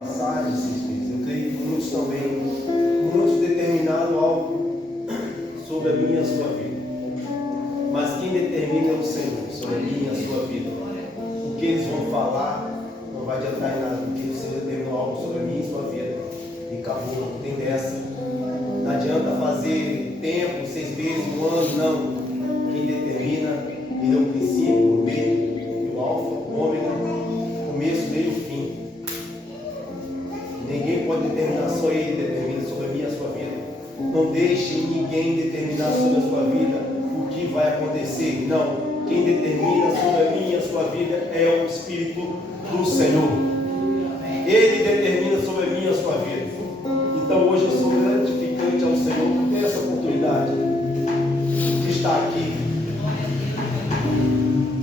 passagem, eu creio que muitos também, muitos determinaram algo sobre a minha e a sua vida. Mas quem determina é o Senhor sobre a minha e a sua vida. O que eles vão falar não vai adiantar em nada, porque o Senhor determinou algo sobre a minha e a sua vida. E acabou, não tem dessa. Não adianta fazer tempo, 6 meses, 1 ano, não. Quem determina, ele é o princípio, o meio, o alfa, o ômega, começo, meio e fim. Ninguém pode determinar, só Ele determina sobre a minha e a sua vida. Não deixe ninguém determinar sobre a sua vida o que vai acontecer. Não. Quem determina sobre a minha e a sua vida é o Espírito do Senhor. Ele determina sobre a minha e a sua vida. Então hoje eu sou gratificante ao Senhor por ter essa oportunidade de estar aqui,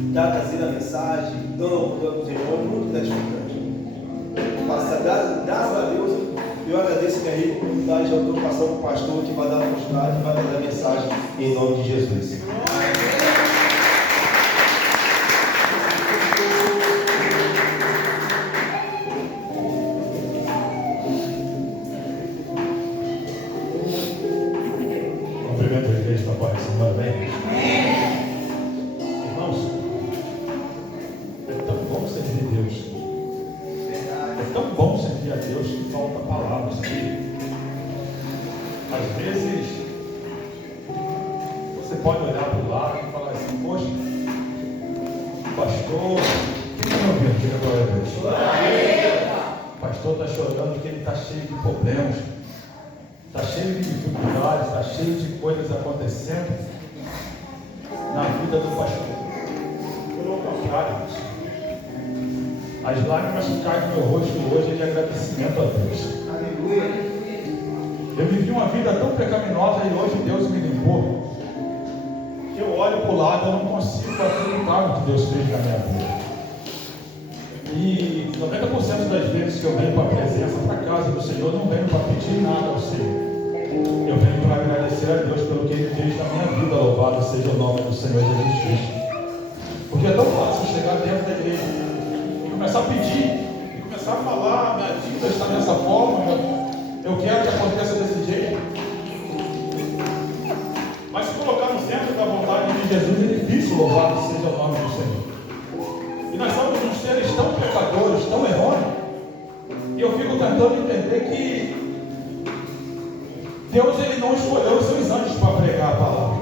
de trazer a mensagem, dando os irmãos, muito gratificante. Graças a Deus, eu agradeço que a oportunidade, já estou passando para o pastor que vai dar a oportunidade e vai dar a mensagem em nome de Jesus. Cumprimento a igreja, está parecendo bem? Irmãos, é tão bom servir a Deus. É tão bom servir a Deus que falta palavras aqui. Às vezes, você pode olhar para o lado e falar assim: poxa, pastor, quem está me ouvindo? Diga glória a Deus. O pastor está chorando que ele está cheio de problemas, está cheio de dificuldades, está cheio de coisas acontecendo na vida do pastor. Pelo contrário, as lágrimas que caem no meu rosto hoje é de agradecimento a Deus. Aleluia. Eu vivi uma vida tão pecaminosa e hoje Deus me limpou. Eu olho para o lado e não consigo acreditar no que Deus fez na minha vida. E 90% das vezes que eu venho para a presença, para a casa do Senhor, não venho para pedir nada ao Senhor. Eu venho para agradecer a Deus pelo que Ele fez na minha vida. Louvado seja o nome do Senhor Jesus Cristo. Porque é tão fácil chegar dentro da igreja e começar a pedir, e começar a falar: minha vida está dessa forma, eu quero que aconteça desse jeito. Mas se colocar no centro da vontade de Jesus é difícil. Louvado seja o nome do Senhor. E nós somos uns seres tão pecadores, tão errôneos, e eu fico tentando entender que Deus, Ele não escolheu os seus anjos para pregar a palavra.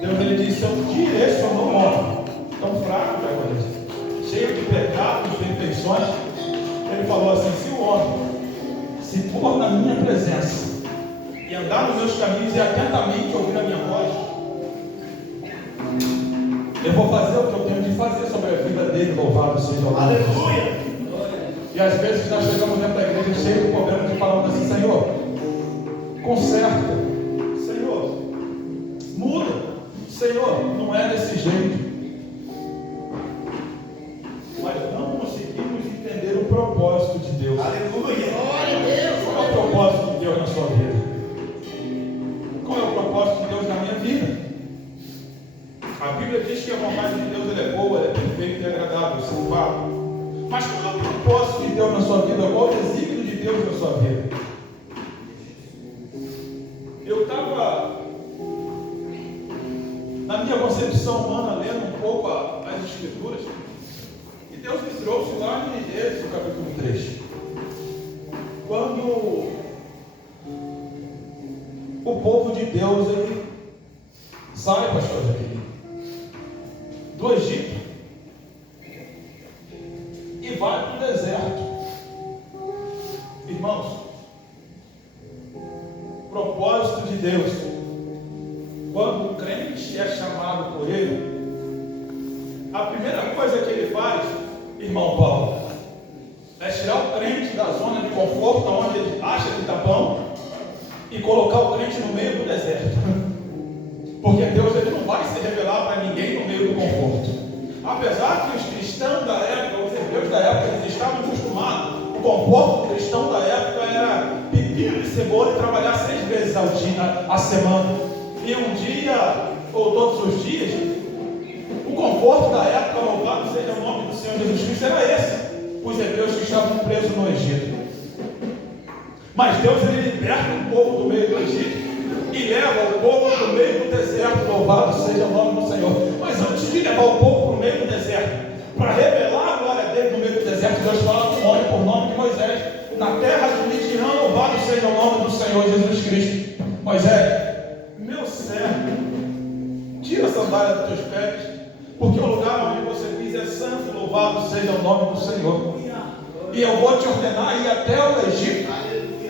Deus, Ele disse: eu direcionou o homem tão fraco, cheio de pecados, de imperfeições. Ele falou assim: se o homem se pôr na minha presença e andar nos meus caminhos e atentamente ouvir a minha voz, eu vou fazer o que eu tenho de fazer sobre a vida dele. Louvado seja o nome. Aleluia! E às vezes nós chegamos dentro da igreja cheio de problemas e falamos assim: Senhor, conserta, Senhor, muda, Senhor, não é desse jeito. Mas não conseguimos entender o propósito de Deus. Aleluia. Glória a Deus. Qual é o propósito de Deus na sua vida? Qual é o propósito de Deus na minha vida? A Bíblia diz que a vontade de Deus é boa, é perfeita e agradável, salvável. Mas qual é o propósito de Deus na sua vida? Qual é o desígnio de Deus na sua vida? Eu estava, na minha concepção humana, lendo um pouco as Escrituras, e Deus me trouxe lá em Êxodo, capítulo 3, quando o povo de Deus, ele sai, pastor Jaqueline, do Egito e vai para o deserto. Irmãos, propósito de Deus, quando o crente é chamado por Ele, a primeira coisa que Ele faz, irmão Paulo, é tirar o crente da zona de conforto, onde ele acha que está bom, e colocar o crente no meio do deserto. Porque Deus, Ele não vai se revelar para ninguém no meio do conforto. Apesar que os cristãos da época, os hebreus da época, eles estavam acostumados, o conforto do cristão da época era pepino e cebola e trabalhar 6 vezes ao dia, a semana. E um dia, ou todos os dias, o conforto da época, louvado seja o nome do Senhor Jesus Cristo, era esse. Os hebreus que estavam presos no Egito. Mas Deus, ele liberta o povo do meio do Egito e leva o povo para o meio do deserto. Louvado seja o nome do Senhor. Mas antes de levar o povo para o meio do deserto, para revelar a glória dele no meio do deserto, Deus fala com nome por nome de Moisés. Na terra de Midian, louvado seja o nome do Senhor Jesus Cristo. Moisés, meu servo, tira a sandália dos teus pés, porque o lugar onde você pisa é santo. Louvado seja o nome do Senhor. E eu vou te ordenar ir até o Egito,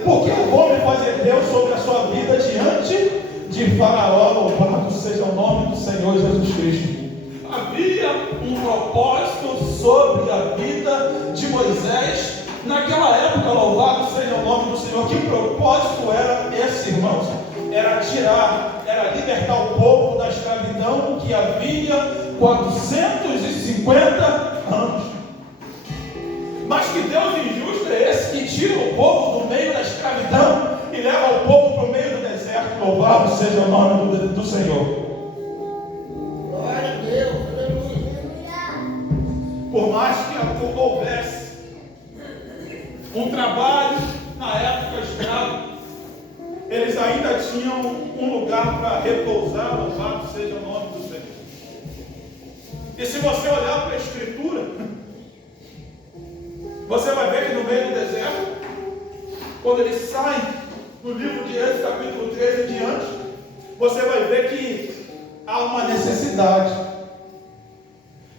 porque eu vou me fazer Deus sobre a sua vida diante de Faraó. Louvado seja o nome do Senhor Jesus Cristo. Havia um propósito sobre a vida de Moisés naquela época. Louvado seja o nome do Senhor. Que propósito era esse, irmãos? Era tirar, era libertar o povo da escravidão que havia 450 anos. Mas que Deus injusto é esse que tira o povo do meio da escravidão e leva o povo para o meio do deserto? Louvado seja o nome do Senhor. Glória a Deus, aleluia. Por mais que houvesse um trabalho na época escrava, eles ainda tinham um lugar para repousar. Louvado seja o nome do Senhor. E se você olhar para a Escritura, você vai ver que no meio do deserto, quando eles saem no livro de Êxodo, capítulo 13 e diante, você vai ver que há uma necessidade.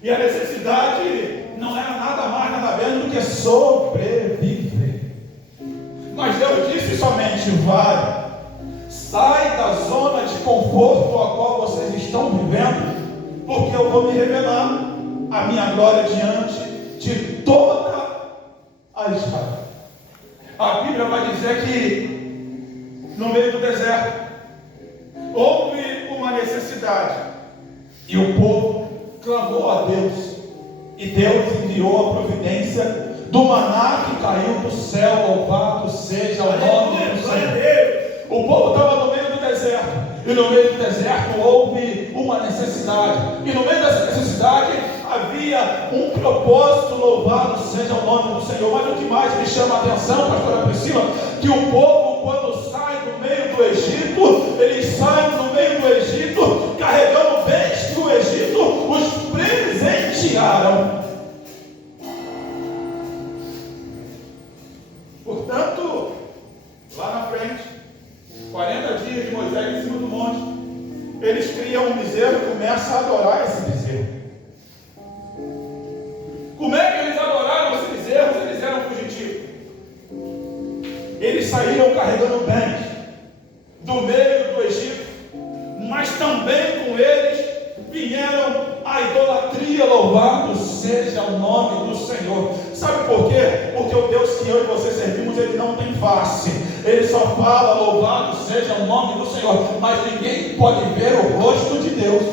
E a necessidade não era nada mais, nada menos do que sobreviver. Mas Deus disse somente: vai, sai da zona de conforto a qual vocês estão vivendo, porque eu vou me revelar a minha glória diante de toda a Israel. A Bíblia vai dizer que no meio do deserto houve uma necessidade e o povo clamou a Deus, e Deus enviou a providência do maná que caiu do céu. Louvado seja o nome do Senhor. O povo estava no meio do deserto, e no meio do deserto houve uma necessidade, e no meio dessa necessidade havia um propósito. Louvado seja o nome do Senhor. Mas o que mais me chama a atenção, pastora Priscila, que o povo, quando sai do meio do Egito, eles saem do meio do Egito carregando bens que o Egito os presentearam. Portanto, lá na frente, 40 dias de Moisés em cima do monte, eles criam um bezerro e começam a adorar esse bezerro. Como é que eles adoraram esse bezerro se eles eram fugitivos? Eles saíram carregando bens do meio do Egito, mas também com eles vieram a idolatria. Louvado seja o nome do Senhor. Sabe por quê? Porque o Deus que eu e você servimos, ele não tem face, ele só fala. Louvado seja o nome do Senhor, mas ninguém pode ver o rosto de Deus.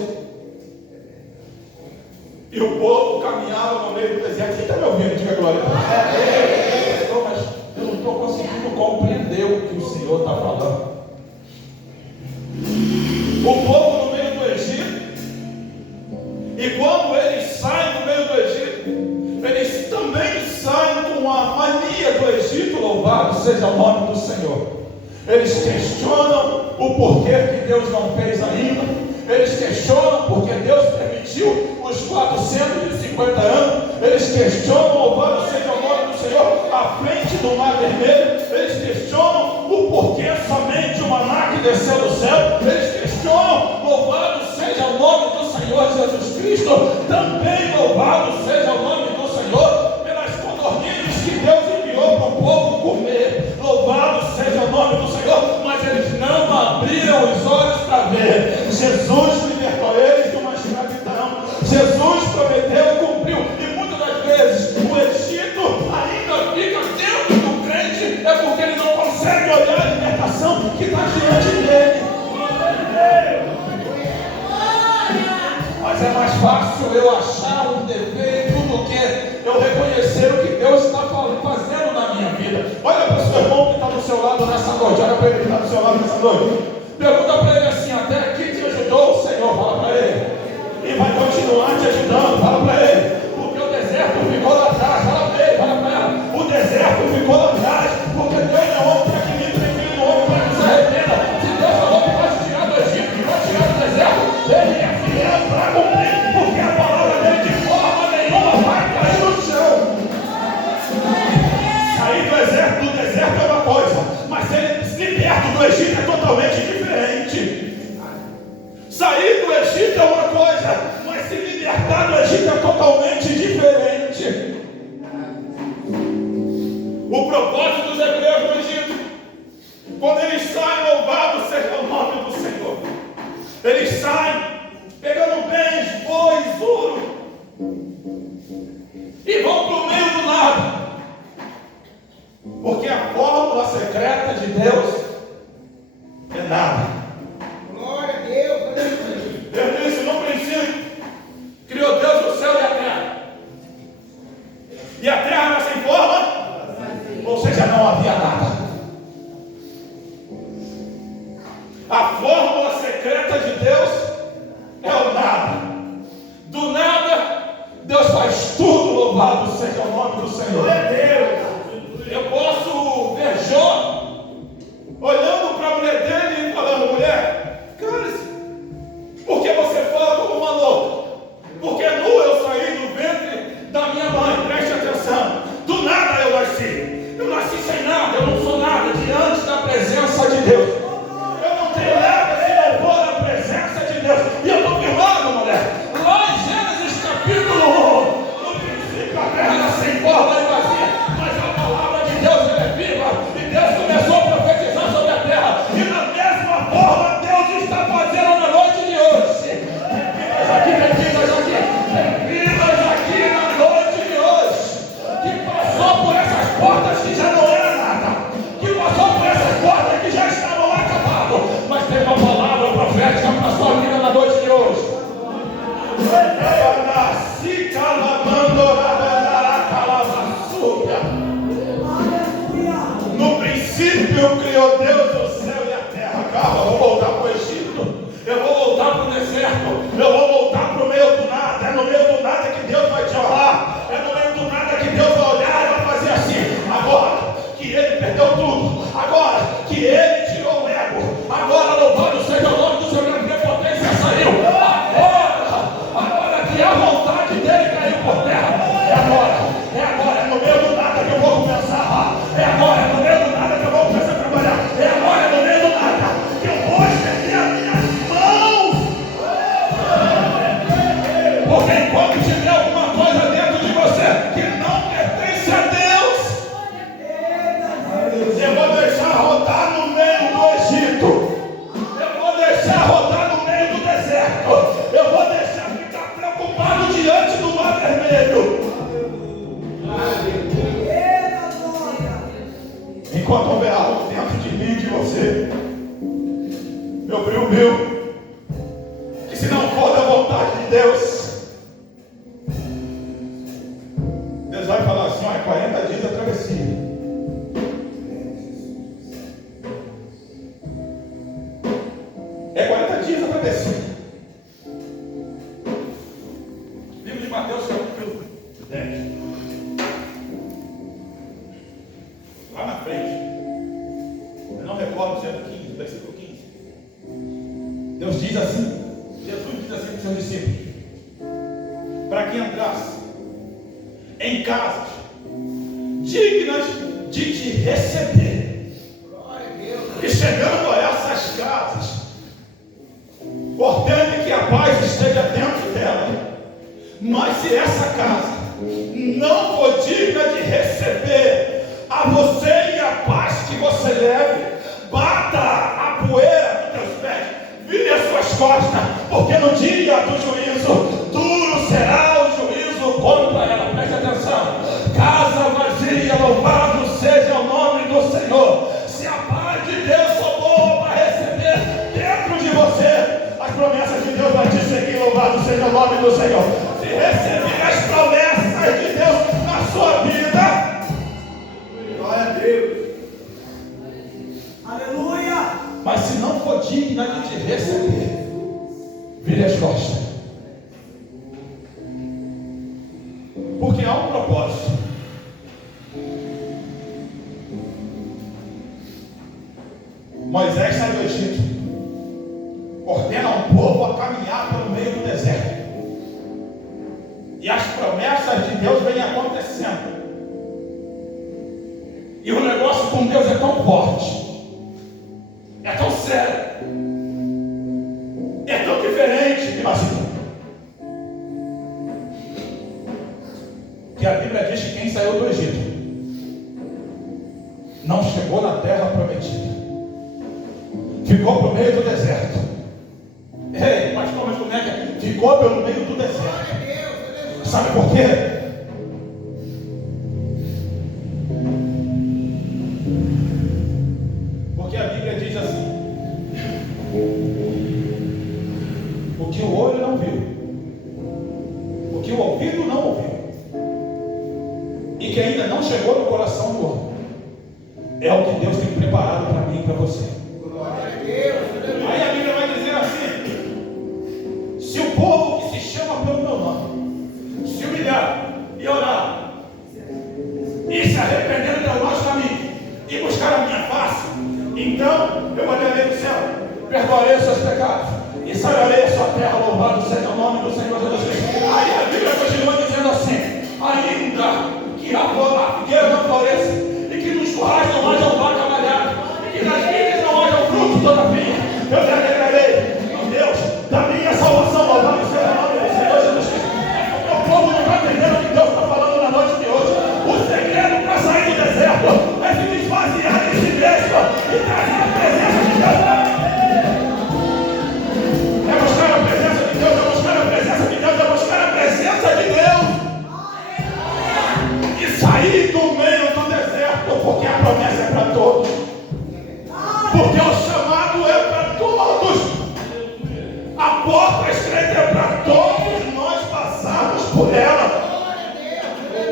E o povo caminhava no meio do deserto. Quem está me ouvindo? Diga glória a Deus. Mas eu não estou conseguindo compreender o que o Senhor está falando. O povo no meio do Egito, e quando eles saem do meio do Egito, eles também saem com a mania do Egito. Louvado seja o nome do Senhor. Eles questionam o porquê que Deus não fez ainda. Eles questionam porque Deus permitiu os 450 anos. Eles questionam, louvado seja o nome do Senhor, à frente do Mar Vermelho. Eles questionam o porquê somente o maná que desceu do céu. Eles questionam, louvado seja o nome do Senhor Jesus Cristo. Também louvado seja o nome do Senhor pelas codornizes que Deus enviou para o povo comer. Louvado seja o nome do Senhor. Mas eles não abriram os olhos para ver. Jesus libertou eles de uma escravidão. Jesus prometeu e cumpriu. E muitas das vezes o Egito ainda fica dentro do crente, é porque ele não consegue olhar a libertação que está diante dele. Mas é mais fácil eu achar um defeito do que eu reconhecer o que Deus está fazendo na minha vida. Olha para o seu irmão que está do seu lado nessa noite. Olha para ele que está do seu lado nessa noite. Pergunta para ele assim: até aqui te ajudou o Senhor? Fala para ele. E vai continuar te ajudando. Fala para ele. Porque o deserto ficou lá atrás. Fala para ele, fala para ela. O deserto ficou lá atrás. Porque Deus é homem para que Sair do deserto é uma coisa, mas ser liberto do Egito é totalmente diferente. Sair do Egito é uma coisa, mas se libertar do Egito é totalmente diferente. O propósito dos hebreus no Egito, quando eles saem, louvado seja o nome do Senhor. Eles saem pegando bens, bois, ouro, e vão para o meio do nada. Porque a fórmula secreta de Deus é nada. Glória a Deus. Deus disse no princípio, criou Deus o céu e a terra. E a terra era sem forma, ou seja, não havia nada. A fórmula secreta de Deus é o nada. Do nada, Deus faz tudo, louvado seja o nome do Senhor. Eu posso ver Jó olhando para a mulher dele e falando: mulher, cale-se, porque você fala como uma louca, porque nu eu saí do ventre da minha mãe, preste atenção. Do nada eu nasci sem nada, eu não sou nada diante da presença de Deus. Eu não tenho nada se não for a presença de Deus. E eu estou firmando, mulher, lá em Gênesis capítulo 1, no princípio a terra era sem forma e vazia, mas a palavra de Deus ela é viva, e Deus começou a profetizar sobre a terra, e da mesma forma Deus está fazendo na noite de hoje. Tem vidas aqui na noite de hoje, que passou por essas portas que já não era nada, que passou por essas portas que já estavam lá acabadas, mas tem uma palavra profética para a sua vida na noite de hoje. No princípio criou Deus o céu e a terra. Calma, eu vou voltar para o Egito, eu vou voltar para o deserto, eu vou voltar para o meio do nada. É no meio do nada que Deus vai te honrar, é no meio do nada que Deus vai olhar e vai fazer assim. Agora que ele perdeu tudo, agora que ele tirou o ego, agora louvado seja o nome do Senhor, a prepotência saiu, agora que a vontade dele caiu por terra. É no meio do nada que eu vou começar, é no meio do nada que eu vou começar a trabalhar, é no meio do nada que eu vou estender as minhas mãos, porque enquanto tiver alguma coisa dentro de você que não pertence a Deus, eu vou deixar rodar no meio do Egito, eu vou deixar rodar no meio do deserto, eu vou deixar ficar preocupado diante do mar vermelho. Enquanto houver algo dentro de mim e de você, meu primo meu, que se não for da vontade de Deus, Deus vai falar assim: olha, 40 dias a travessia. É 40 dias a travessia. Livro de Mateus, capítulo 10. Lá na frente, eu não recordo se é do 15, versículo 15. Deus diz assim, Jesus diz assim para os seus discípulos: para que entrasse em casas dignas de te receber. E chegando a essas casas, ordene que a paz esteja dentro dela. Mas se essa casa não for digna de receber a você e a paz que você leve, bata a poeira dos teus pés, vire as suas costas, porque no dia do juízo, duro será o juízo contra ela. Preste atenção: casa vazia, louvado seja o nome do Senhor. Se a paz de Deus for boa para receber dentro de você, as promessas de Deus vão te seguir, louvado seja o nome do Senhor. Se receber as promessas de Deus na sua vida, glória a Deus. Aleluia. Mas se não for digna de te receber, vire as costas. Porque há um propósito. Moisés sai do Egito, ordena ao povo a caminhar pelo meio do deserto, e as promessas de Deus vêm acontecendo. com Deus é tão forte, é tão sério, é tão diferente, imagina, que a Bíblia diz que quem saiu do Egito não chegou na terra prometida, ficou para o meio do deserto. Ei, mas como é que é? Ficou pelo meio do deserto. Sabe por quê? Porque a Bíblia diz assim: o que o olho não viu, o que o ouvido não ouviu, e que ainda não chegou no coração do homem, é o que Deus tem preparado para mim e para você. Aí a Bíblia vai dizer assim: se o povo que se chama pelo meu nome se humilhar e orar e se arrepender do nosso caminho e buscar a minha face, então eu olharei do céu, perdoarei os seus pecados e sararei a sua terra. Louvado seja o nome do Senhor Jesus Cristo. Aí a Bíblia continua dizendo assim: ainda que a figueira não floresça e que nos currais não haja vaca malhada e que nas vides não haja fruto todavia, eu me alegrarei em Deus da minha salvação. Louvado seja o nome do Senhor Jesus Cristo. O povo não está entendendo o que Deus está falando na noite de hoje. O segredo para sair do deserto é se esvaziar de si mesmo e trazer a presença de Deus. É buscar a presença de Deus, é buscar a presença de Deus, é buscar a presença de Deus. E sair do meio do deserto, porque a promessa é para todos. Porque o chamado é para todos. A porta estreita é para todos nós passarmos por ela.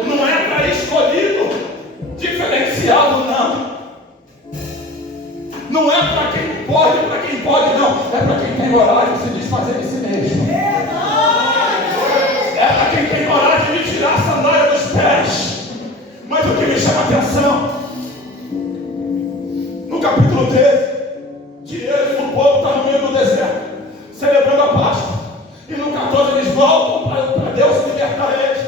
Não é para escolhido, diferenciado, não. Não é para quem pode, não. É para quem tem coragem de se desfazer de si mesmo. É para quem tem coragem de tirar a sandália dos pés. Mas o que me chama a atenção, no capítulo 13, o povo está no meio do deserto, celebrando a Páscoa. E no 14 eles voltam para Deus libertar eles.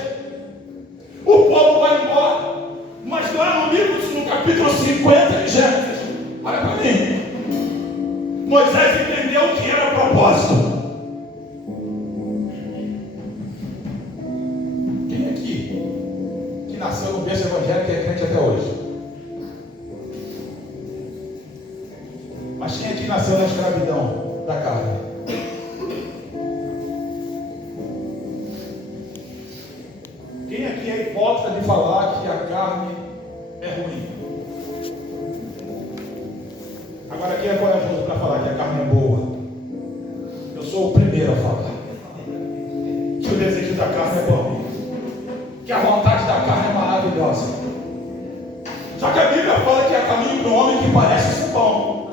O povo vai embora. Mas lá no livro, no capítulo 50 de Gênesis, olha para mim, Moisés entendeu o que era propósito. Quem aqui que nasceu no berço evangélico e é crente até hoje? Mas quem aqui nasceu na escravidão da carne? Quem aqui é hipócrita de falar que a carne é ruim? Agora quem é corajoso para falar que a carne é boa? Eu sou o primeiro a falar que o desejo da carne é bom, que a vontade da carne é maravilhosa. Só que a Bíblia fala que há caminho para o homem que parece ser bom,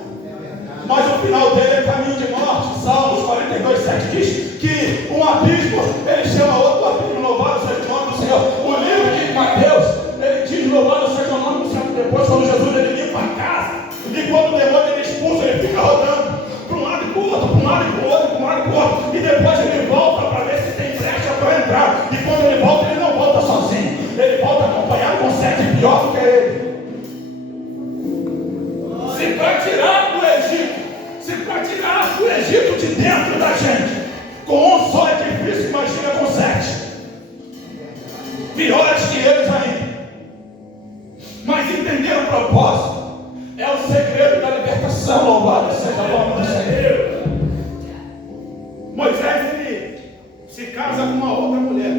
mas o final dele é caminho de morte. Salmos 42:7 diz que um abismo, ele chama outro abismo. Louvado seja o nome do Senhor. O livro de Mateus, ele diz: louvado seja o nome do Senhor. Depois, quando Jesus ele limpa a casa, e quando o demônio ele expulsa, ele fica rodando para um lado e para o outro, para um lado e para o outro, para um lado e para o outro, e depois ele volta para ver se tem brecha para entrar. E quando ele volta, ele não volta sozinho, ele volta acompanhado com 7 pior do que ele. Se para tirar do Egito, se para tirar o Egito de dentro da gente, com um só é difícil, imagina com 7. Piores que eles ainda. Mas entender o propósito é o segredo da libertação. Louvado seja o nome do Senhor. Moisés ele se casa com uma outra mulher.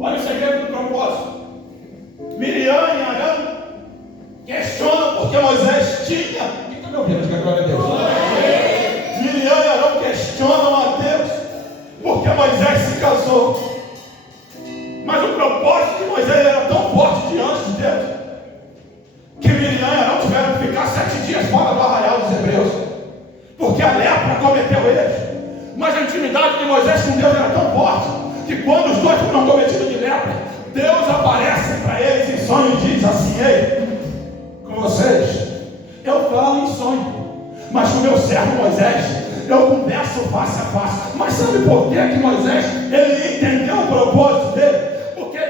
Olha o segredo do propósito. Miriam e Arão questionam porque Moisés tinha. Quem está me ouvindo? Diga glória a Deus. Miriam e Arão questionam a Deus porque Moisés se casou. Mas o propósito de Moisés era tão forte diante de Deus que Miriam e Arão tiveram que ficar 7 dias fora do arraial dos hebreus, porque a lepra cometeu eles. Mas a intimidade de Moisés com Deus era tão forte que quando os dois foram cometidos de lepra, Deus aparece para eles em sonho e diz assim: ei, com vocês eu falo em sonho, mas com o meu servo Moisés eu converso face a face. Mas sabe por que Moisés ele entendeu o propósito dele? Porque a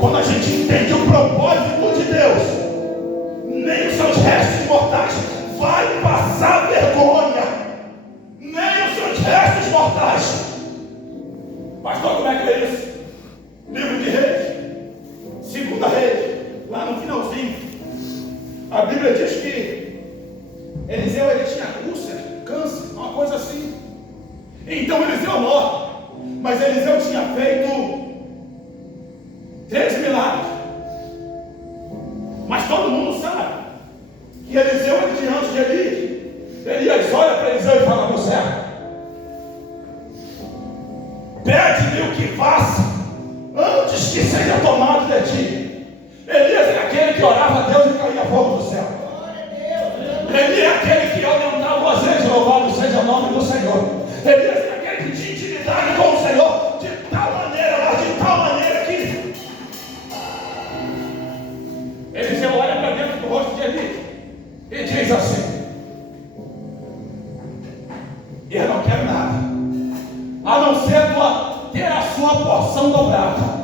Quando a gente entende o propósito de Deus, nem os seus restos mortais vai passar vergonha. Nem os seus restos mortais. Pastor, como é que é isso? Livro de Reis, Segunda Reis, lá no finalzinho, a Bíblia diz que Eliseu ele tinha úlcera, câncer, uma coisa assim. Então Eliseu morre, mas Eliseu tinha feito 13 milagres. Mas todo mundo sabe que Eliseu é diante de Elias. Elias olha para Eliseu e fala: meu servo, pede-me o que faça antes que seja tomado de ti. Elias é aquele que orava a Deus e caía fogo do céu. Ele é aquele que aumentava o azeite, louvado seja o nome do Senhor. Elias é aquele que tinha intimidade com o Senhor de tal maneira, mas de tal maneira que Eliseu olha para dentro do rosto de Elias e diz assim: eu não quero nada, a não ser ter a sua porção dobrada.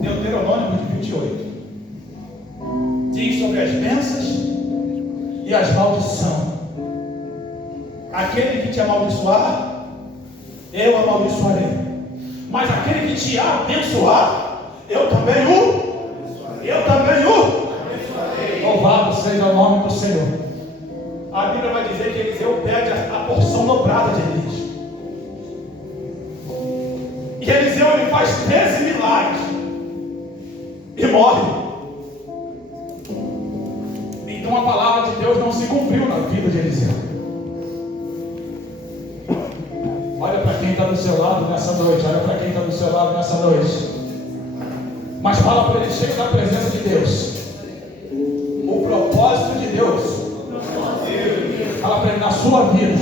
Deuteronômio 28 diz sobre as bênçãos e as maldições. Aquele que te amaldiçoar, eu amaldiçoarei. Mas aquele que te abençoar, eu também o louvado seja o nome do Senhor. A Bíblia vai dizer que Eliseu pede a porção dobrada de Elias. E Eliseu ele faz 13 milagres e morre. Então a palavra de Deus não se cumpriu na vida de Eliseu. Olha para quem está do seu lado nessa noite. Olha para quem está do seu lado nessa noite. Mas fala para ele, cheio da presença de Deus. O propósito de Deus. Fala para ele, na sua vida.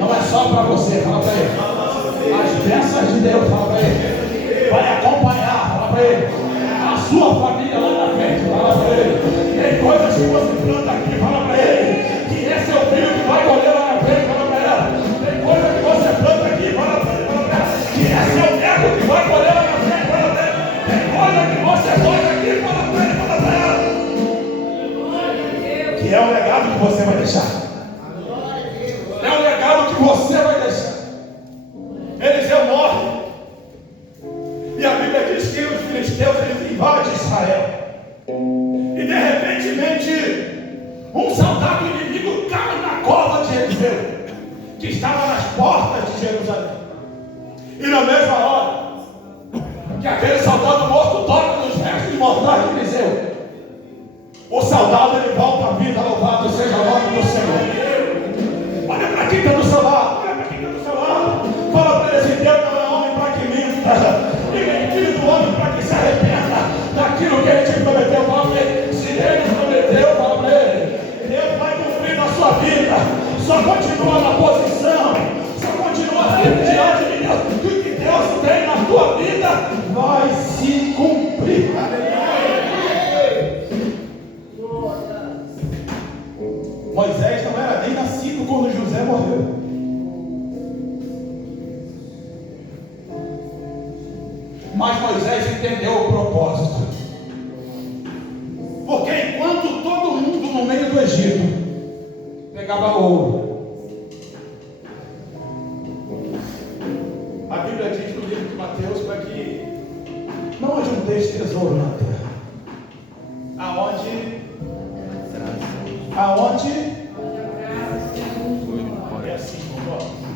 Não é só para você. Fala para ele. As bênçãos de Deus. Fala para ele. Vai acompanhar. Fala para ele. A sua família lá na frente. Fala para ele. Tem coisas que você planta aqui. Fala para ele. Que esse é o filho que vai colher lá na frente. Fala para ela. Tem coisa que você planta aqui. Fala para ele. Fala para ela. Que esse é o neto que vai colher lá na frente. Fala para ele. Tem coisa que você planta aqui. Fala para ele. Fala para ela. Que é o legado que você vai deixar. É o legado que você vai deixar. Eliseu morre. E a Bíblia diz que os filisteus eles invadem Israel. E de repente um soldado inimigo cai na cova de Eliseu, que estava nas portas de Jerusalém. E na mesma hora que aquele soldado morto toca nos restos mortais de Eliseu, o soldado ele volta à vida, louvado seja o nome do Senhor. Olha para quem está do seu lado, olha para quem está do seu lado. Fala para ele assim: Deus não é homem para que minta, e nem filho do homem para que se arrependa daquilo que ele te prometeu. Fala para ele, se ele prometeu, fala para ele, Deus vai cumprir na sua vida. Só continua na posição, só continua firme diante de Deus. O que Deus tem na tua vida vai se cumprir. Moisés não era nem nascido quando José morreu. Mas Moisés entendeu o propósito. Porque enquanto todo mundo no meio do Egito pegava ouro, a Bíblia diz no livro de Mateus para que não ajunteis tesouro na terra, aonde é assim,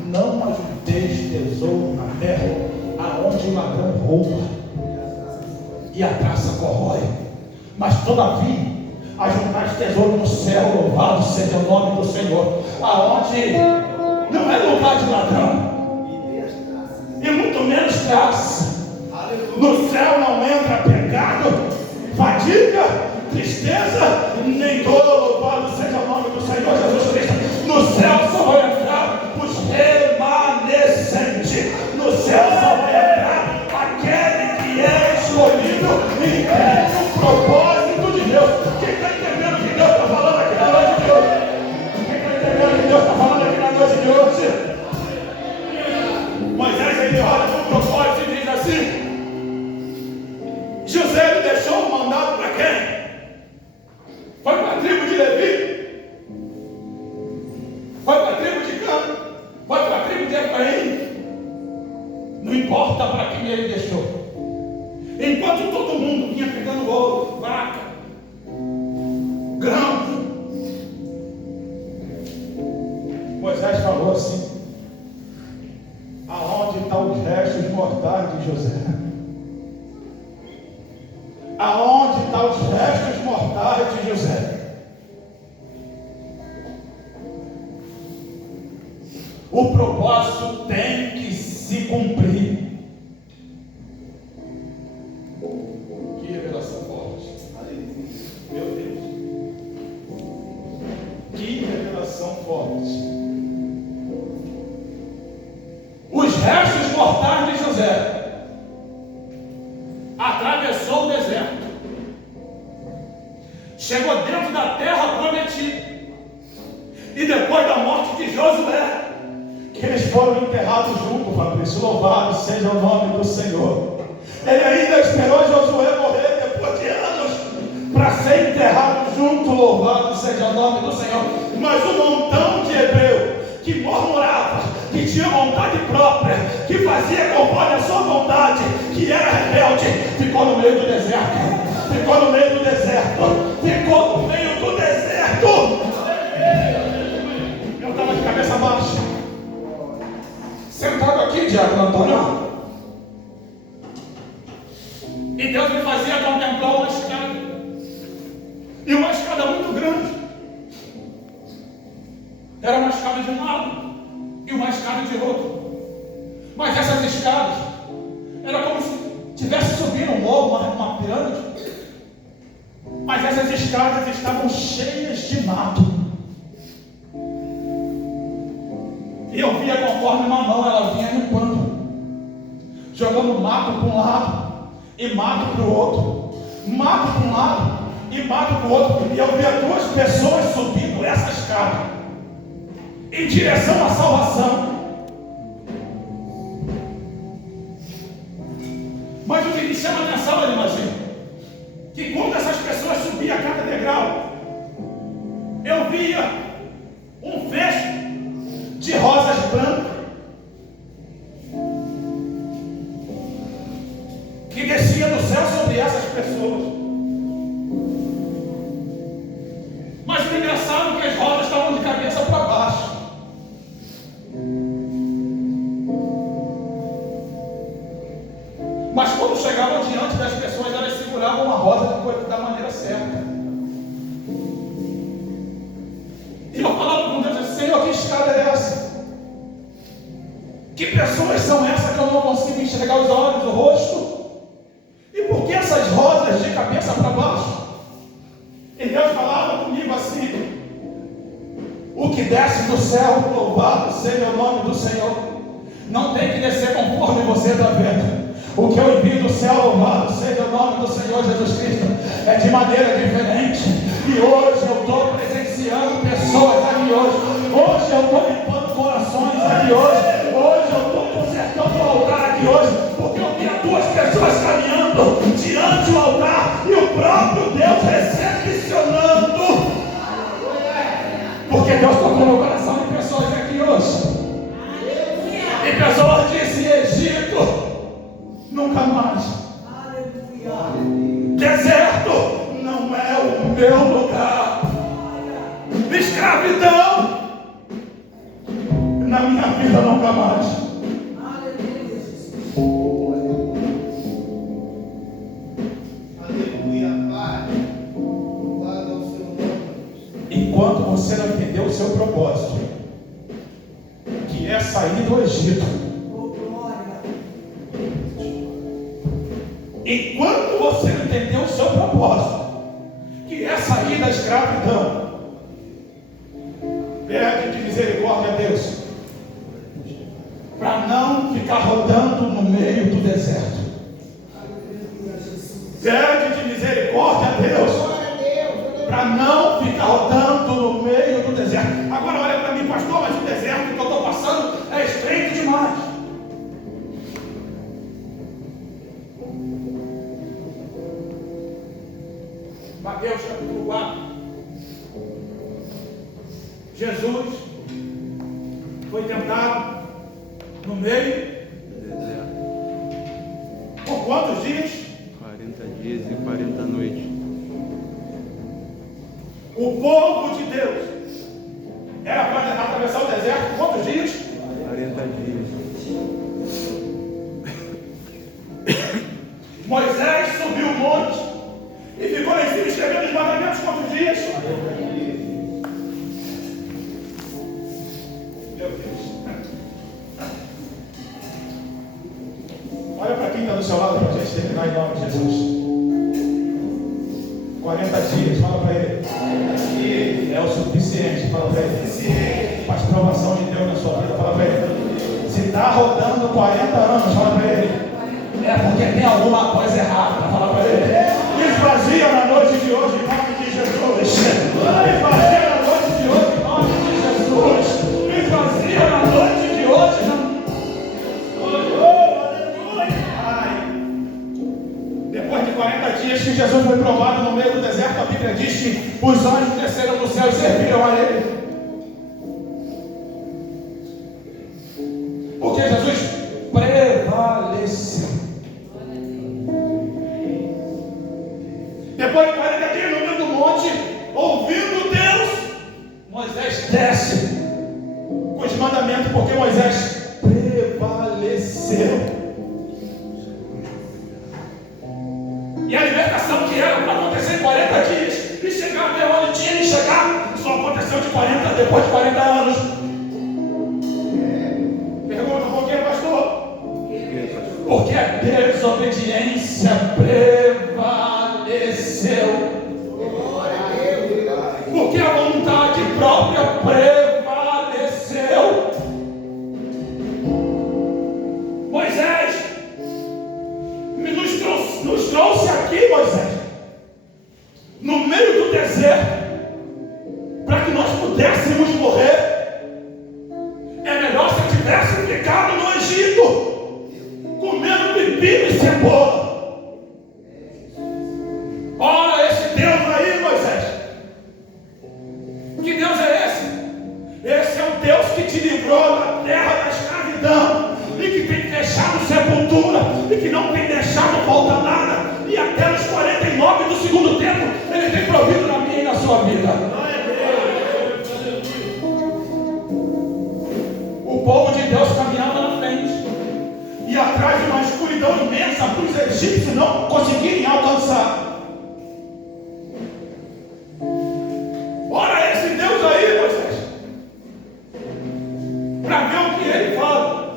não ajunteis tesouro na terra, aonde o ladrão rouba e a traça corrói, mas todavia ajuntais tesouro no céu, louvado seja o nome do Senhor, aonde não é lugar de ladrão e muito menos traça. No céu não entra pecado, fadiga, tristeza, nem dor, louvado seja o nome do Senhor Jesus Cristo. No céu só vai entrar os remanescentes. No céu só vai entrar aquele que é escolhido e tem o propósito de Deus. Quem está entendendo o que Deus está falando aqui na noite de hoje? Quem está entendendo foi para a tribo de Cã, foi para a tribo de Efraim. Não importa para quem ele deixou. Enquanto todo mundo vinha pegando ouro, vaca, grãos, Moisés falou assim: aonde estão os restos mortais de José? Aonde estão os restos mortais de José? O propósito tem que se cumprir. Que revelação forte. Meu Deus. Que revelação forte. Os restos mortais de José atravessou o deserto, chegou dentro da terra prometida, e depois da morte de Josué, que eles foram enterrados juntos, Fabrício, louvado seja o nome do Senhor. Ele ainda esperou Josué morrer depois de anos para ser enterrado junto, louvado seja o nome do Senhor. Mas um montão de hebreu que murmurava, que tinha vontade própria, que fazia conforme a sua vontade, que era rebelde, ficou no meio do deserto, ficou no meio do deserto, ficou no meio do deserto. Eu estava de cabeça baixa, sentado aqui, Diácono Antônio, e Deus me fazia contemplar uma escada, e uma escada muito grande. Era uma escada de um lado e uma escada de outro. Mas essas escadas era como se tivesse subindo um morro, uma pirâmide. Mas essas escadas estavam cheias de mato. E eu via conforme uma mão ela vinha limpando, jogando mato para um lado e mato para o outro, mato para um lado e mato para o outro. E eu via duas pessoas subindo essa escada em direção à salvação. Mas o que me chama a atenção, imagina, que quando essas pessoas subiam a cada degrau, eu via um fecho de rosas brancas que descia do céu sobre essas pessoas. Mas o engraçado é que as rosas estavam de cabeça para baixo. Mas quando chegavam diante das pessoas, elas seguravam uma rosa da maneira certa. E eu falava com Deus assim: Senhor, que escada é essa? Que pessoas são essas que eu não consigo enxergar os olhos, o rosto? E por que essas rosas de cabeça para baixo? E Deus falava comigo assim: o que desce do céu, louvado seja o nome do Senhor, não tem que descer conforme você está vendo. O que eu envio do céu, louvado seja o nome do Senhor Jesus Cristo, é de maneira diferente. E hoje eu estou presenciando pessoas aqui hoje. Hoje eu estou limpando corações aqui hoje. Hoje eu estou consertando o altar aqui hoje, porque eu vi duas pessoas caminhando diante do altar e o próprio Deus recepcionando. Porque Deus tocou no coração de pessoas aqui hoje. E pessoas dizem: Egito nunca mais. Deserto não é o meu lugar. Escravidão na minha vida nunca mais. Aleluia, Pai. Louvado ao seu nome. Enquanto você não entendeu o seu propósito, que é sair do Egito, enquanto você não entendeu o seu propósito, que é sair da escravidão, pede de misericórdia a Deus, para não ficar rodando no meio do deserto. Pede de misericórdia a Deus, para não ficar rodando no meio do deserto. Agora olha para mim, pastor, mas o deserto que eu estou passando é estreito demais. Mateus capítulo 4. Jesus foi tentado no meio. Por quantos dias? 40 dias e 40 noites. O povo de Deus era para atravessar o deserto quantos dias? 40 dias. Moisés subiu o monte e ficou lá em cima escrevendo os mandamentos quantos dias? Meu Deus. Olha para quem está do seu lado para a gente terminar em nome de Jesus. 40 dias, fala para ele. É o suficiente, fala para ele. Faz provação de Deus na sua vida, fala para ele. Se está rodando 40 anos, fala para ele. É porque tem alguma coisa errada, fala para ele. Esvazia na noite de hoje, em nome de Jesus. Esvazia na noite de hoje, em nome de Jesus. Esvazia na noite de hoje, Depois de 40 dias que Jesus foi provado no meio do deserto, a Bíblia diz que os anjos desceram do céu e serviram a ele. Porque Jesus prevaleceu. Depois de 40 dias no meio do monte, ouvindo Deus, Moisés desce com os mandamentos, porque Moisés prevaleceu. E a libertação que era para acontecer em 40 dias e chegar até onde tinha de chegar, só aconteceu depois de 40 anos. Pergunta, por que, pastor? Porque a desobediência prevaleceu. Porque a vontade própria prevaleceu. Moisés nos trouxe aqui, Moisés, no meio do deserto, para que nós pudéssemos morrer. É melhor se tivesse ficado no Egito, comendo pepino e cebola. Ora, esse Deus aí, Moisés, que Deus é esse? Esse é o Deus que te livrou da terra da escravidão e que tem deixado sepultura e que não tem deixado falta nada, e até nos 49 do segundo tempo ele tem provido na minha e na sua vida. O povo de Deus caminhava na frente e atrás de uma escuridão imensa para os egípcios não conseguirem alcançar. Ora, esse Deus aí, Moisés, para ver o que ele fala.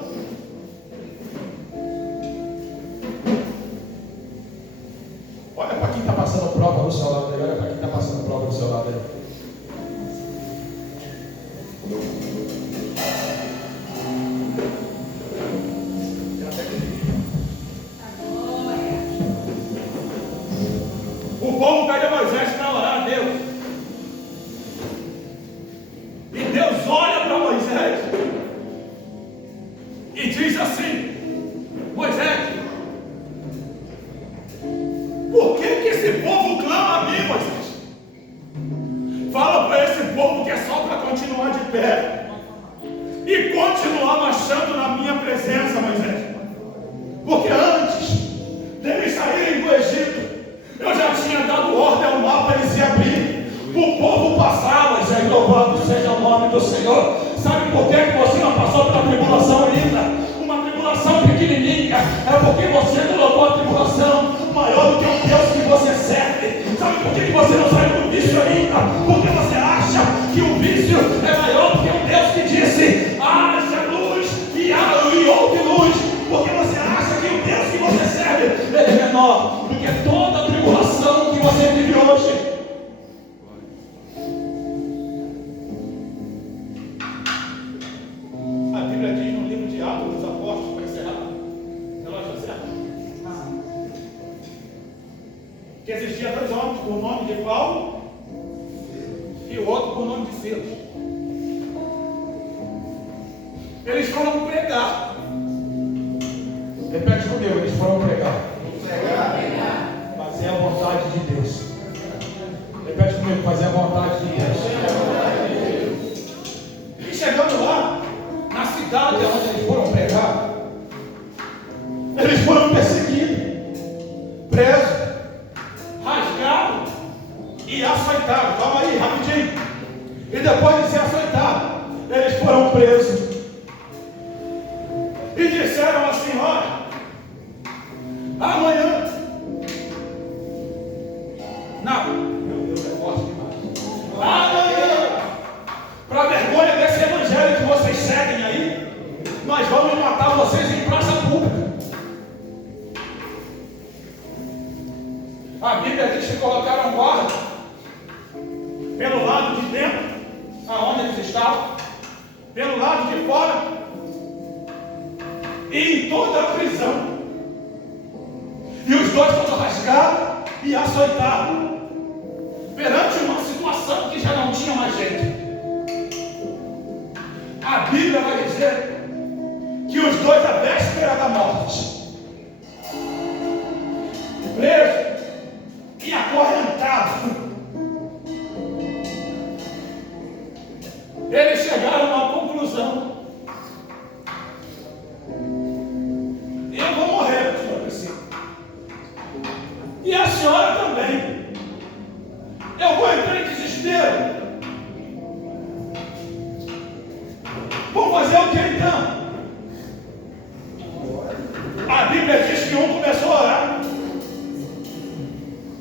Olha para quem está passando prova do seu lado aí. Olha para quem está passando prova do seu lado aí. O povo pede a Moisés para orar a Deus. E Deus olha para Moisés e diz assim: Moisés, por que esse povo clama a mim, Moisés? Fala para esse povo que é só para continuar de pé e continuar marchando na minha presença, Moisés. Porque antes deles saírem do Egito, eu já tinha dado ordem ao mar para ele se abrir. O povo passava, Moisés, louvado seja o nome do Senhor. Sabe por que você não passou pela tribulação ainda? Uma tribulação pequenininha. É porque você colocou a tribulação maior do que o Deus que você serve. Sabe por que você não saiu do vício ainda? Porque você acha que o vício é maior do que o Deus que disse: haja luz e houve luz. Porque você acha que o Deus que você serve ele é menor do que toda a tribulação que você vive hoje. A Bíblia diz no livro de Atos dos Apóstolos, para encerrar, relógio certo? Que existia dois homens com o nome de Paulo e o outro com o nome de Silas. Eles foram pregar. Repete comigo, eles foram pregar. Fazer a vontade de Deus. Repete comigo, fazer a vontade de Deus. E chegando lá, na cidade onde eles foram pregar, eles foram perseguidos, presos, rasgados e açoitados. Calma aí, rapidinho. E depois de ser açoitados, eles foram presos. E disseram assim: olha, amanhã. Não, meu Deus, é forte demais. Amanhã, para vergonha desse evangelho que vocês seguem aí, nós vamos matar vocês em praça pública. A Bíblia diz que colocaram guarda pelo lado de dentro, aonde eles estavam, pelo lado de fora e em toda a prisão. E os dois foram rasgados e açoitados perante uma situação que já não tinha mais jeito. A Bíblia vai dizer que os dois, à véspera da morte, presos e acorrentados, eles chegaram a uma conclusão: eu vou morrer, pastor Priscila, e a senhora também. Eu vou entrar em desespero. Vou fazer o que então? A Bíblia diz que um começou a orar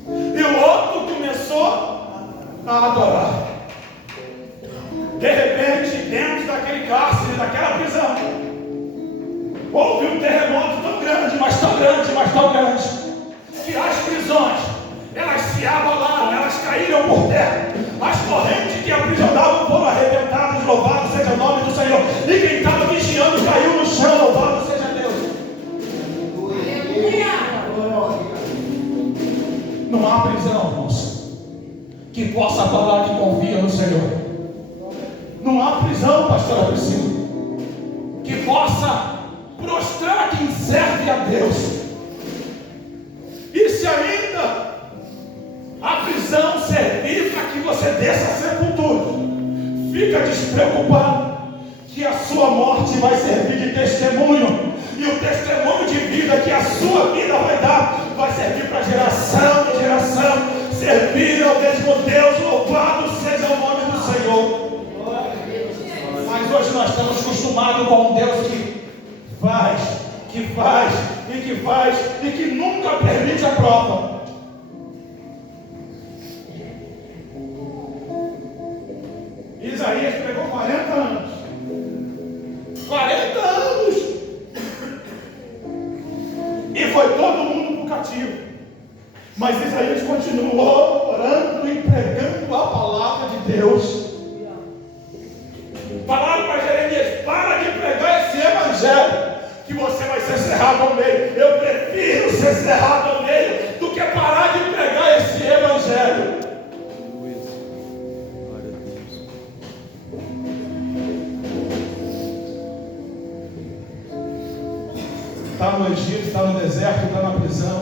e o outro começou a adorar. De repente, dentro daquele cárcere, daquela prisão, houve um terremoto tão grande, mas tão grande, mas tão grande, que as prisões, elas se abalaram, elas caíram por terra. As correntes que aprisionavam foram arrebentadas. Louvado seja o nome do Senhor. E quem estava vigiando caiu no chão. Louvado seja Deus. Não há prisão, irmãos, que possa falar que confia no Senhor. Não há prisão, pastora Priscila, que possa prostrar quem serve a Deus. E se ainda a prisão servir para que você desça a sepultura, fica despreocupado que a sua morte vai servir de testemunho, e o testemunho de vida que a sua vida vai dar vai servir para geração em geração, servir ao mesmo Deus. Louvado seja o nome do Senhor. Mas hoje nós estamos acostumados com um Deus que faz e que nunca permite a prova. Isaías pegou 40 anos. 40 anos! E foi todo mundo para o cativo. Mas Isaías continuou orando e pregando a palavra de Deus. Falaram para Jeremias: para de pregar esse evangelho, que você vai ser cerrado ao meio. Eu prefiro ser cerrado ao meio do que parar de pregar esse evangelho. Está no Egito, está no deserto, está na prisão.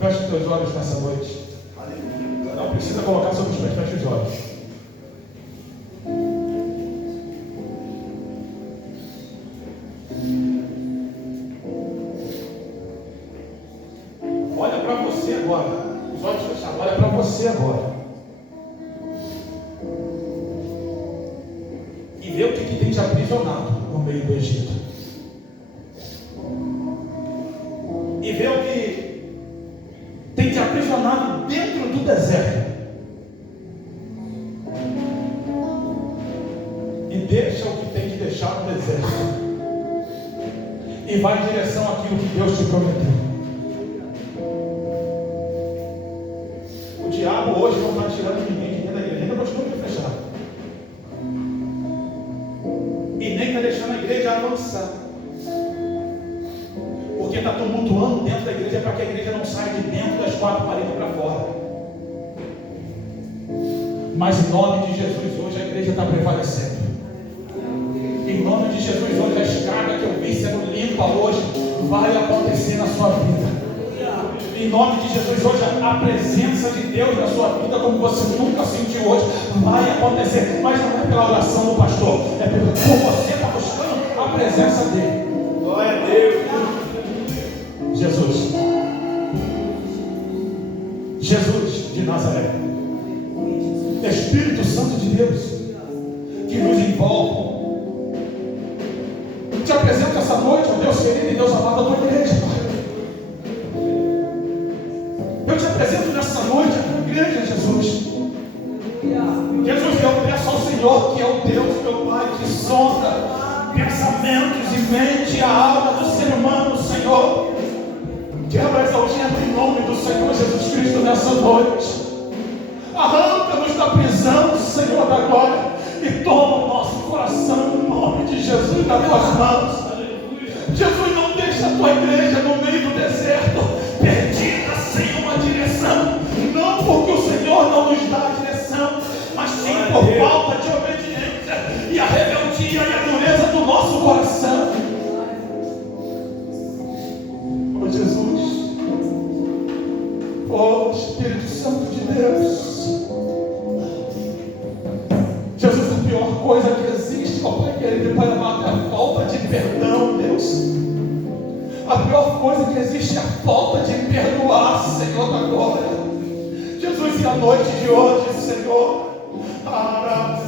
Feche os teus olhos nessa noite. Não precisa colocar sobre os pés, feche os olhos. Olha para você agora. Os olhos fechados, olha para você agora. E vê o que tem te aprisionado no meio do Egito. E vê o que tem te aprisionado dentro do deserto. E deixa o que tem que deixar no deserto. E vai em direção àquilo que Deus te prometeu. O diabo hoje não está tirando ninguém de dentro da igreja, ainda continua de fechar. E nem está deixando a igreja avançar. Porque está tumultuando dentro da igreja para que a igreja não saia de dentro das quatro paredes para fora. Mas em nome de Jesus hoje a igreja está prevalecendo. Em nome de Jesus hoje a escada que eu vi sendo limpa hoje vai acontecer na sua vida. Em Em nome de Jesus, hoje a presença de Deus na sua vida, como você nunca sentiu hoje, vai acontecer. Mas não é pela oração do pastor, é por você está buscando a presença dele. Glória a Deus. Jesus de Nazaré, Espírito Santo de Deus, que nos envolve. Te apresento essa noite, ó Deus querido e Deus amado, a tua igreja, Pai. Eu te apresento nessa noite a tua igreja, Jesus. Jesus, eu peço ao Senhor, que é o Deus, meu Pai, que sonda pensamentos e mente a alma do ser humano, Senhor. Quebra essa algema em nome do Senhor Jesus Cristo nessa noite. Arranca-nos da prisão, Senhor da glória, e toma o nosso coração em nome de Jesus nas tuas mãos. Jesus, não deixa a tua igreja no meio do deserto, perdida, sem uma direção. Não porque o Senhor não nos dá a direção, mas sim por falta de obediência e a rebeldia e a dureza do nosso coração. Oh Jesus, oh Espírito Santo de Deus, Jesus, a pior coisa que existe, ó Pai querido e Pai amado, é a falta de perdão, Deus. A pior coisa que existe é a falta de perdoar, Senhor da glória. Jesus, e a noite de hoje, Senhor, a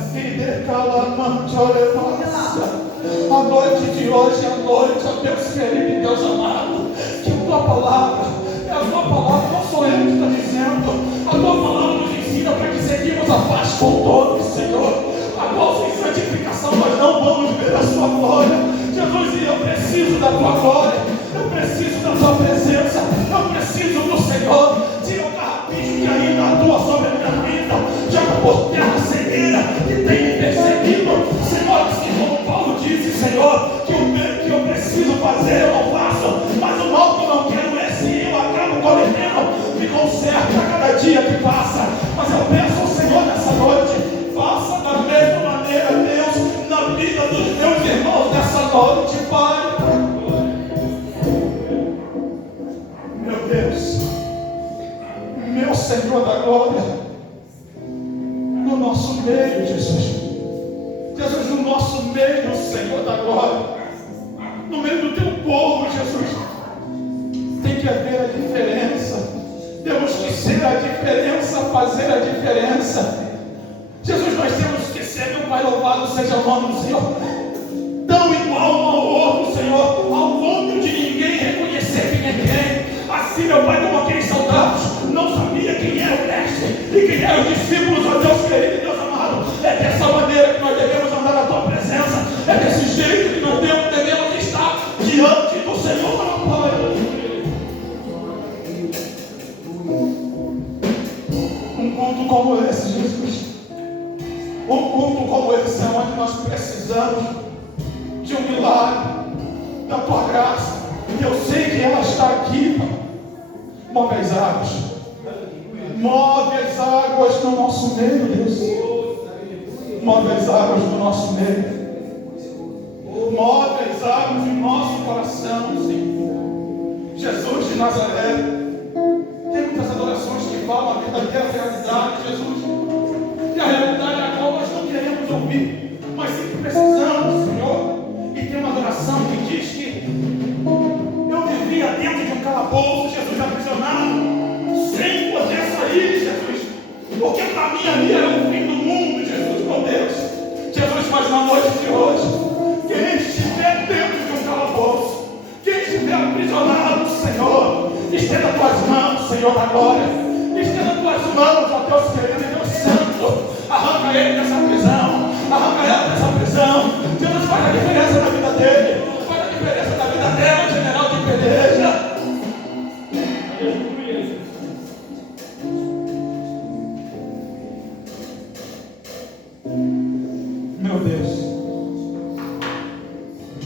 noite de hoje, a noite, ó Deus querido e Deus amado, que a tua palavra, é a tua palavra, não sou eu que estou dizendo, a tua palavra nos ensina para que seguimos a paz com todos, Senhor, a qual sem santificação nós não vamos ver a sua glória. Jesus, e eu preciso da tua glória, eu preciso da tua presença, eu preciso do Senhor. Tira o carrapicho que ainda atua sobre a minha vida, joga por terra cegueira que tem me perseguido, Senhor, assim como Paulo disse, Senhor, que o bem que eu preciso fazer eu não faço, mas o mal que eu não quero, esse eu acabo cometendo. Me conserta a cada dia que passa, mas eu peço ao Senhor nessa noite, faça da mesma maneira, Deus, na vida dos meus irmãos nessa noite, Pai. Meu Deus, meu Senhor da glória, no nosso meio, Jesus, no nosso meio, Senhor da glória, no meio do teu povo, Jesus, tem que haver a diferença. Temos que ser a diferença, fazer a diferença. Jesus, nós temos que ser, meu Pai, louvado seja o nome do Senhor, tão igual um ao outro, Senhor, ao ponto de ninguém reconhecer quem é quem. Assim, meu Pai, como aqueles soldados não sabia quem era o mestre e quem eram os discípulos, ó Deus querido e Deus amado. É dessa maneira que nós devemos andar na tua presença, é desse jeito que nós devemos estar diante do Senhor, meu Pai. Um culto como esse, Jesus, um culto como esse é onde nós precisamos de um milagre da tua graça, e eu sei que ela está aqui, Pai. Move as águas, move as águas no nosso meio, Deus, move as águas no nosso meio, move as águas no nosso coração, Senhor. Jesus de Nazaré, tem muitas adorações que falam a verdadeira realidade, Jesus, e a realidade é a qual nós não queremos ouvir, mas sim que precisamos, Senhor. E tem uma adoração que diz que eu vivia dentro de um calabouço, Jesus, aprisionado, sem poder sair, Jesus, porque para mim ali era o fim do mundo, Jesus, meu Deus. Jesus, mas na noite de hoje, quem estiver dentro de um calabouço, quem estiver aprisionado, Senhor, estenda as tuas mãos, Senhor da glória, estenda as tuas mãos, ó Deus querido e Deus santo, arranca ele dessa prisão, arranca ela dessa prisão. Jesus, faz a diferença na vida dele, faz a diferença na vida dela, general de peleja.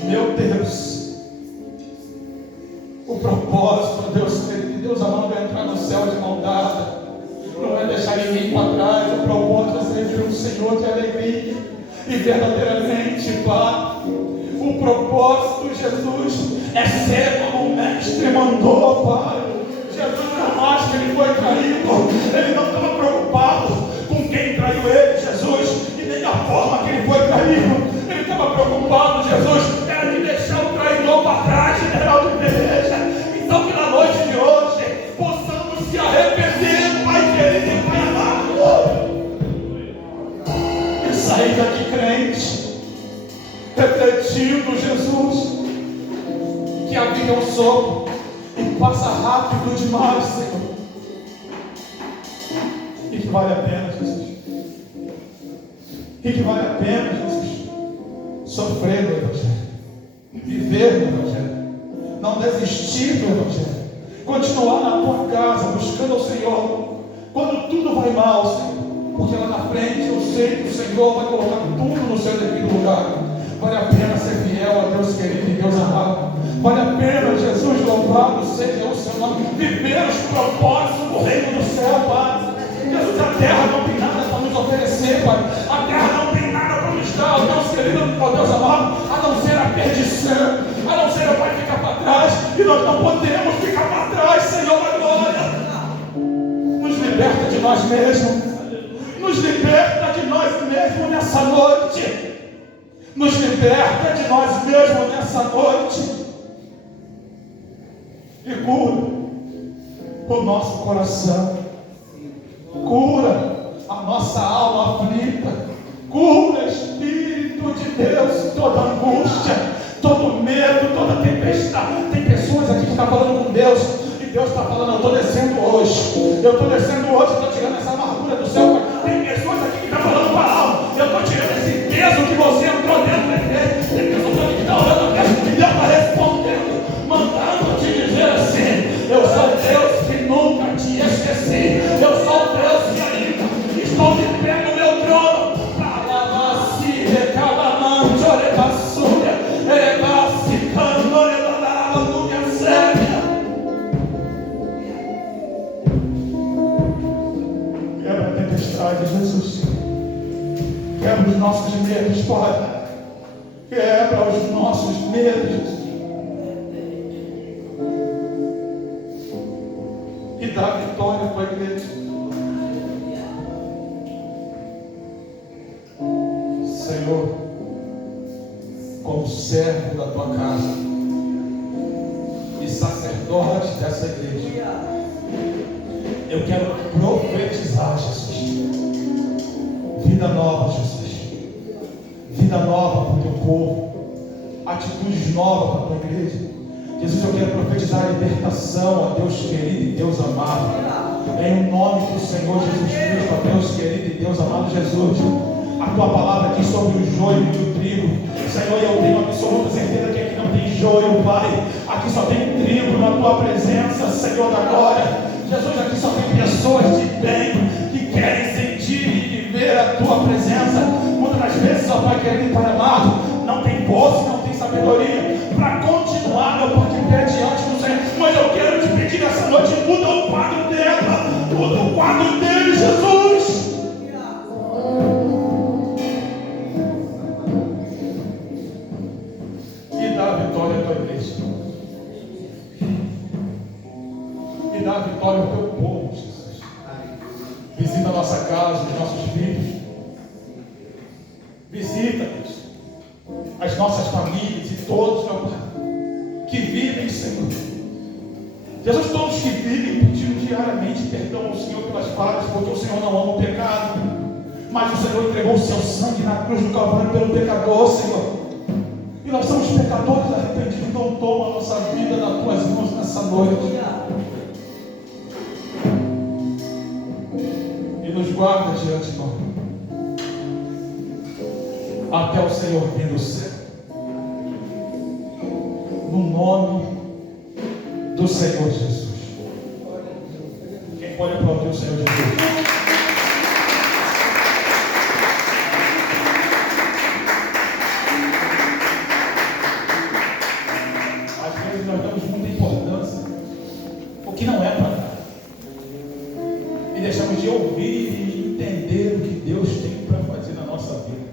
Meu Deus, o propósito, Deus querido, Deus amado, é entrar no céu de mão dada, não é deixar ninguém para trás. O propósito é servir um Senhor de alegria e verdadeiramente, Pai, o propósito, Jesus, é ser como o Mestre mandou, Pai. Jesus, não que foi traído. Ele não estava preocupado com quem traiu ele, Jesus, e nem da forma que ele foi traído. Ele estava preocupado, Jesus, era de deixar o traidor para trás, general de igreja. Então que na noite de hoje possamos se arrepender, Pai querido e Pai amado, e sair daqui crente, refletindo Jesus, que a vida é um sopro e passa rápido demais, Senhor, e que vale a pena, Jesus, e que vale a pena, Jesus, sofrer no Evangelho, viver no Evangelho, não desistir do Evangelho, continuar na tua casa buscando ao Senhor quando tudo vai mal, Senhor, porque lá na frente eu sei que o Senhor vai colocar tudo no seu devido lugar. Vale a pena ser fiel a Deus querido e Deus amado. Vale a pena, Jesus, louvado seja o seu nome, viver os propósitos do reino do céu, Pai. Jesus, a terra não tem nada para nos oferecer, Pai. A terra não tem nada para nos dar, ó Deus querido, ó Deus amado, a não ser a perdição, a não ser, ó Pai, ficar para trás. E nós não podemos ficar para trás, Senhor da glória. Nos liberta de nós mesmos. Nos liberta de nós mesmos nessa noite. Nos liberta de nós mesmos nessa noite. E cura o nosso coração. Cura a nossa alma aflita. Cura, Espírito de Deus, toda angústia, todo medo, toda tempestade. Tem pessoas aqui que estão falando com Deus, e Deus está falando: eu estou descendo hoje. Eu estou descendo hoje, estou tirando essa amargura do céu. Tem pessoas aqui que estão falando para a alma: eu estou tirando esse peso que você entrou dentro da igreja. Tem pessoas aqui que estão orando a Deus, e Deus está respondendo, mandando te dizer assim: eu sou Deus que nunca te esqueci. Eu sou Deus que ainda estou de pé no meu trono. Palavasi, recabamante, orebassúria, erebassi, canore, balarabamúria, séria. Quebra a tempestade, Jesus. Quebra os nossos medos, Pai. Quebra os nossos medos, Jesus. E dá vitória à tua igreja. Senhor, como servo da tua casa e sacerdote dessa igreja, eu quero profetizar, Jesus, vida nova, Jesus, vida nova para o teu povo, atitudes novas para a tua igreja. Jesus, eu quero profetizar a libertação, a Deus querido e Deus amado, em nome do Senhor Jesus Cristo, a Deus querido e Deus amado Jesus. A tua palavra aqui sobre o joio e o trigo, Senhor, eu tenho absoluta certeza que aqui não tem joio, Pai, aqui só tem trigo na tua presença, Senhor da glória. Jesus, aqui só tem pessoas de bem que querem sentir e viver a tua presença. Muitas das vezes, ó Pai querido e Pai amado, não tem força, não tem sabedoria para continuar, meu Pai, de pé diante do Senhor. Mas eu quero te pedir nessa noite: muda o quadro dela, muda o quadro dele, Jesus. E dá a vitória à tua igreja. E dá a vitória ao teu povo, Jesus. Visita a nossa casa, os nossos filhos. Visita, Deus, as nossas famílias e todos, meu Pai, que vivem, Senhor. Jesus, todos que vivem pedindo diariamente perdão ao Senhor pelas falhas, porque o Senhor não ama o pecado, mas o Senhor entregou o seu sangue na cruz do Calvário pelo pecador, Senhor. E nós somos pecadores arrependidos. Então toma a nossa vida nas tuas mãos nessa noite e nos guarda diante de nós até o Senhor vir do céu, no nome do Senhor Jesus. Quem pode aplaudir o Senhor Jesus? Às vezes nós damos muita importância o que não é para dar, e deixamos de ouvir e entender o que Deus tem para fazer na nossa vida.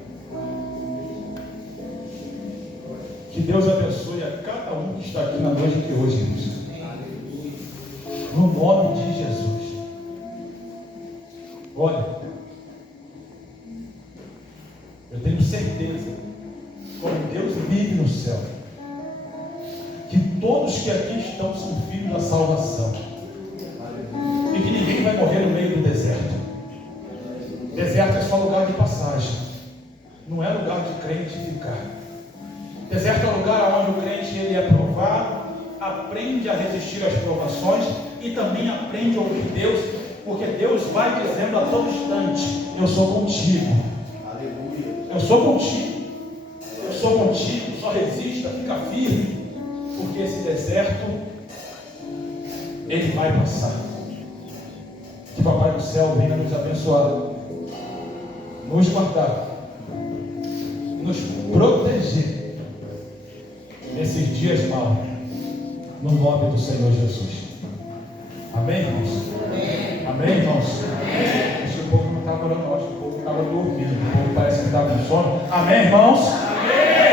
Que Deus abençoe a cada um que está aqui na noite de hoje, irmãos. No nome de Jesus. Olha, eu tenho certeza, como Deus vive no céu, que todos que aqui estão são filhos da salvação. E que ninguém vai morrer no meio do deserto. Deserto é só lugar de passagem. Não é lugar de crente ficar. Deserto é lugar onde o crente ele é provado, aprende a resistir às provações e também aprende a ouvir Deus, porque Deus vai dizendo a todo instante: eu sou contigo. Aleluia. Eu sou contigo. Eu sou contigo. Só resista, fica firme, porque esse deserto ele vai passar. Que Papai do céu venha nos abençoar, nos guardar, nos proteger nesses dias maus, no nome do Senhor Jesus. Amém, irmãos? Amém, irmãos? Acho que o povo não estava orando, acho que o povo estava dormindo. O povo parece que estava com sono. Amém, irmãos? Amém.